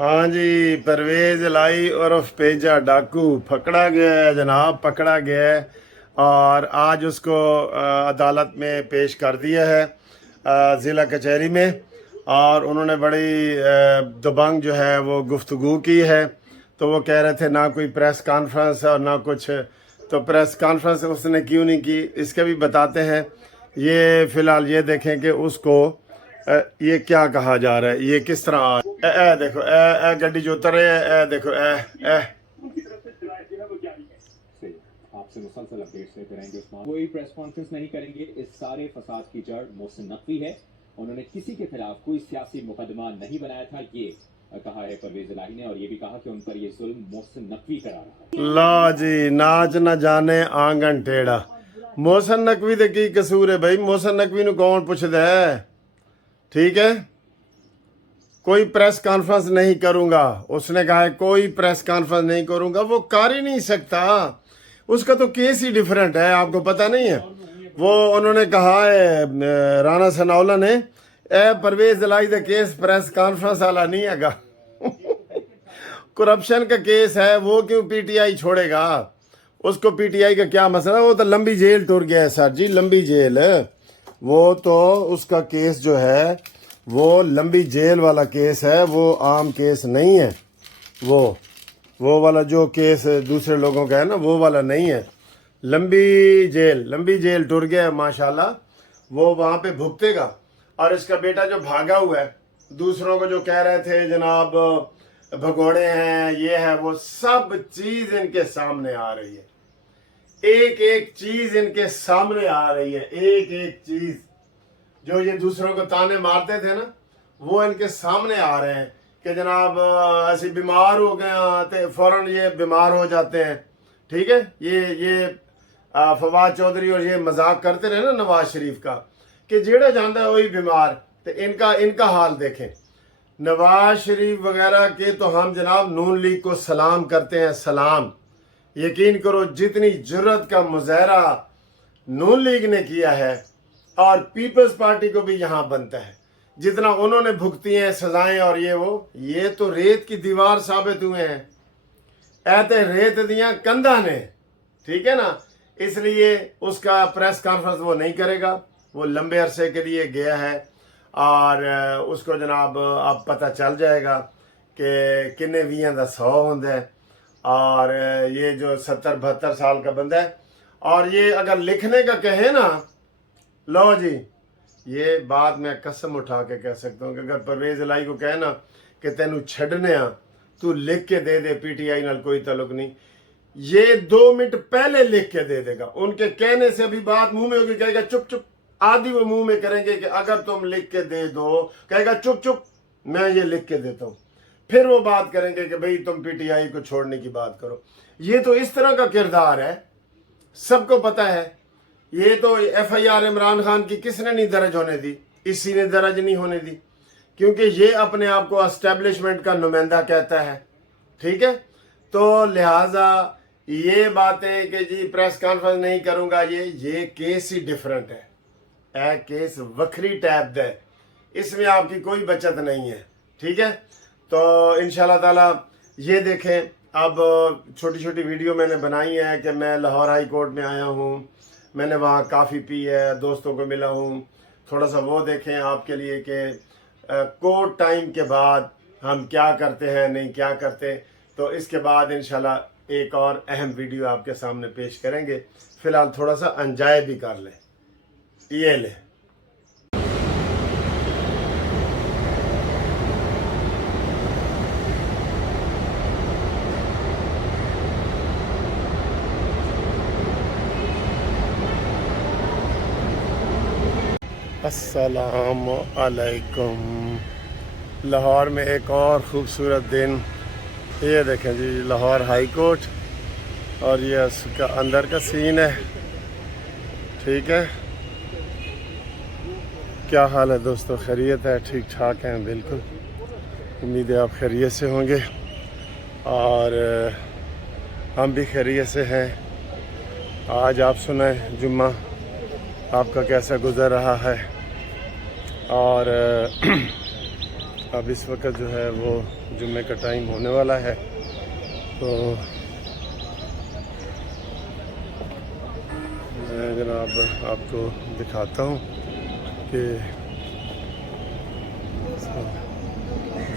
हाँ जी, परवेज लाई उर्फ पेजा डाकू पकड़ा गया है जनाब, पकड़ा गया है। और आज उसको अदालत में पेश कर दिया है, ज़िला कचहरी में। और उन्होंने बड़ी दबंग जो है वो गुफ्तगू की है। तो वो कह रहे थे ना कोई प्रेस कॉन्फ्रेंस और ना कुछ, तो प्रेस कॉन्फ्रेंस उसने क्यों नहीं की, इसके भी बताते हैं। ये फ़िलहाल ये देखें कि उसको ये क्या कहा जा रहा है, ये किस तरह देखो गड्डी जो उतर रहे है, देखो ए आपसे मुसलसल अपडेट्स लेते रहेंगे। उस्मान कोई प्रेस कॉन्फ्रेंस नहीं करेंगे। इस सारे फसाद की जड़ मोहसिन नकवी है। उन्होंने किसी के खिलाफ कोई सियासी मुकदमा नहीं बनाया था, ये कहा है परवेज इलाही ने। और ये भी कहा कि उन पर ये जुल्म मोहसिन नकवी करा रहा है। ला जी, नाच न जाने आंगन टेढ़ा। मोहसिन नकवी दे की कसूर है भाई? मोहसिन नकवी नु कौन पुछदा है? ठीक है, कोई प्रेस कॉन्फ्रेंस नहीं करूंगा, उसने कहा है कोई प्रेस कॉन्फ्रेंस नहीं करूंगा। वो कर ही नहीं सकता, उसका तो केस ही डिफरेंट है, आपको पता नहीं है। वो उन्होंने कहा है राणा सनाउल्लाह ने, परवेज इलाही दा केस प्रेस कॉन्फ्रेंस वाला नहीं हैगा। करप्शन का केस है, वो क्यों पीटीआई छोड़ेगा? उसको पीटीआई का क्या मसला? वो तो लंबी जेल टूर गया है सर जी, लंबी जेल। वो तो उसका केस जो है वो लंबी जेल वाला केस है, वो आम केस नहीं है। वो वाला जो केस दूसरे लोगों का है ना, वो वाला नहीं है। लंबी जेल टूर गया है माशाल्लाह, वो वहाँ पे भुगतेगा। और इसका बेटा जो भागा हुआ है, दूसरों को जो कह रहे थे जनाब भगोड़े हैं, ये है वो, सब चीज इनके सामने आ रही है। एक एक चीज इनके सामने आ रही है, एक एक चीज। जो ये दूसरों को ताने मारते थे ना, वो इनके सामने आ रहे हैं कि जनाब ऐसे बीमार हो गए तो फौरन ये बीमार हो जाते हैं। ठीक है, ये फवाद चौधरी और ये मजाक करते रहे ना नवाज शरीफ का कि जेड़ा जाता है वही बीमार। तो इनका हाल देखें। नवाज शरीफ वगैरह के तो हम जनाब नून लीग को सलाम करते हैं, सलाम। यकीन करो जितनी जुर्रत का मुजाहरा नून लीग ने किया है, और पीपल्स पार्टी को भी यहाँ बनता है, जितना उन्होंने भुगती हैं सजाएं और ये तो रेत की दीवार साबित हुए हैं, ऐते रेत दिया कंधा ने। ठीक है ना, इसलिए उसका प्रेस कॉन्फ्रेंस वो नहीं करेगा। वो लंबे अरसे के लिए गया है और उसको जनाब अब पता चल जाएगा कि किन्ने 20 का 100 होंदा है। और ये जो 70-72 साल का बंदा है, और ये अगर लिखने का कहे ना, लो जी, ये बात मैं कसम उठा के कह सकता हूँ कि अगर परवेज इलाही को कहे ना कि तेनू छड़ने आ, तू लिख के दे दे, पीटीआई नाल कोई ताल्लुक नहीं, ये 2 मिनट पहले लिख के दे देगा। उनके कहने से अभी बात मुंह में होगी, कहेगा चुप चुप। आदि वो मुंह में करेंगे कि अगर तुम लिख के दे दो, कहेगा चुप चुप मैं ये लिख के देता हूँ। फिर वो बात करेंगे कि भाई तुम पीटीआई को छोड़ने की बात करो। ये तो इस तरह का किरदार है, सबको पता है। ये तो एफआईआर इमरान खान की किसने नहीं दर्ज होने दी? इसी ने दर्ज नहीं होने दी, क्योंकि ये अपने आप को एस्टेब्लिशमेंट का नुमाइंदा कहता है। ठीक है, तो लिहाजा ये बातें कि जी प्रेस कॉन्फ्रेंस नहीं करूंगा, ये केस ही डिफरेंट है। केस वक्री टाइप है, इसमें आपकी कोई बचत नहीं है। ठीक है, तो इंशाल्लाह ताला ये देखें। अब छोटी छोटी वीडियो मैंने बनाई है कि मैं लाहौर हाई कोर्ट में आया हूँ, मैंने वहाँ काफ़ी पी है, दोस्तों को मिला हूँ, थोड़ा सा वो देखें आपके लिए कि कोर्ट टाइम के बाद हम क्या करते हैं, नहीं क्या करते। तो इसके बाद इंशाल्लाह एक और अहम वीडियो आपके सामने पेश करेंगे। फ़िलहाल थोड़ा सा एंजॉय भी कर लें। ये ले अस्सलामु अलैकुम। लाहौर में एक और ख़ूबसूरत दिन। ये देखें जी, लाहौर हाई कोर्ट, और ये उसका अंदर का सीन है। ठीक है, क्या हाल है दोस्तों? खैरियत है? ठीक ठाक हैं? बिल्कुल, उम्मीद है आप खैरियत से होंगे और हम भी खैरियत से हैं। आज आप सुनाएं, जुम्मा आपका कैसा गुजर रहा है? और اب اس وقت جو ہے وہ جمعے کا ٹائم ہونے والا ہے، تو میں جناب آپ کو دکھاتا ہوں کہ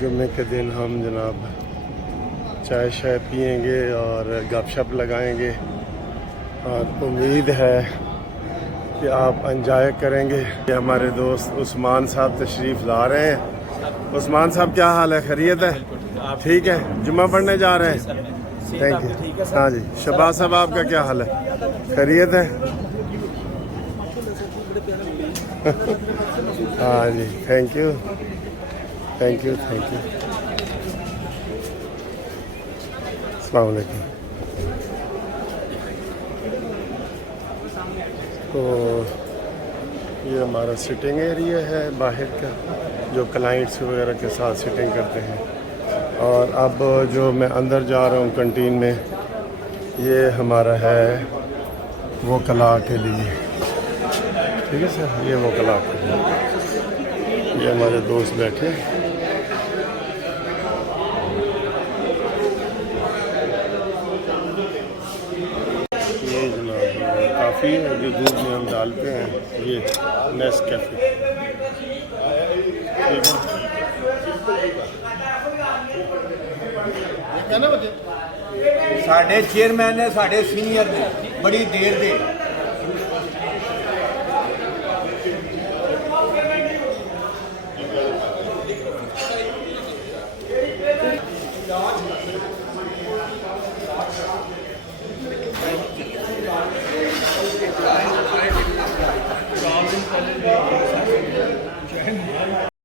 جمعے کے دن ہم جناب چائے شائے پئیں گے اور گپ شپ لگائیں گے، اور امید ہے کہ آپ انجوائے کریں گے۔ یہ ہمارے دوست عثمان صاحب تشریف لا رہے ہیں۔ عثمان صاحب کیا حال ہے؟ خیریت ہے؟ ٹھیک ہے، جمعہ پڑھنے جا رہے ہیں؟ Thank you. ہاں جی، شہباز صاحب آپ کا کیا حال ہے؟ خیریت ہے؟ ہاں جی، thank you thank you thank you. السلام علیکم۔ تو یہ ہمارا سٹنگ ایریا ہے باہر کا، جو کلائنٹس وغیرہ کے ساتھ سٹنگ کرتے ہیں، اور اب جو میں اندر جا رہا ہوں کنٹین میں، یہ ہمارا ہے وکلاء کے لیے، ٹھیک ہے سر، یہ وکلاء کے لیے، یہ ہمارے دوست بیٹھے۔ یہ جناب کافی ہے جو دودھ میں ہم ڈالتے ہیں، یہ نیس کیفے۔ ساڈے چیئرمین نے ساڈے سینئر نے بڑی دیر دے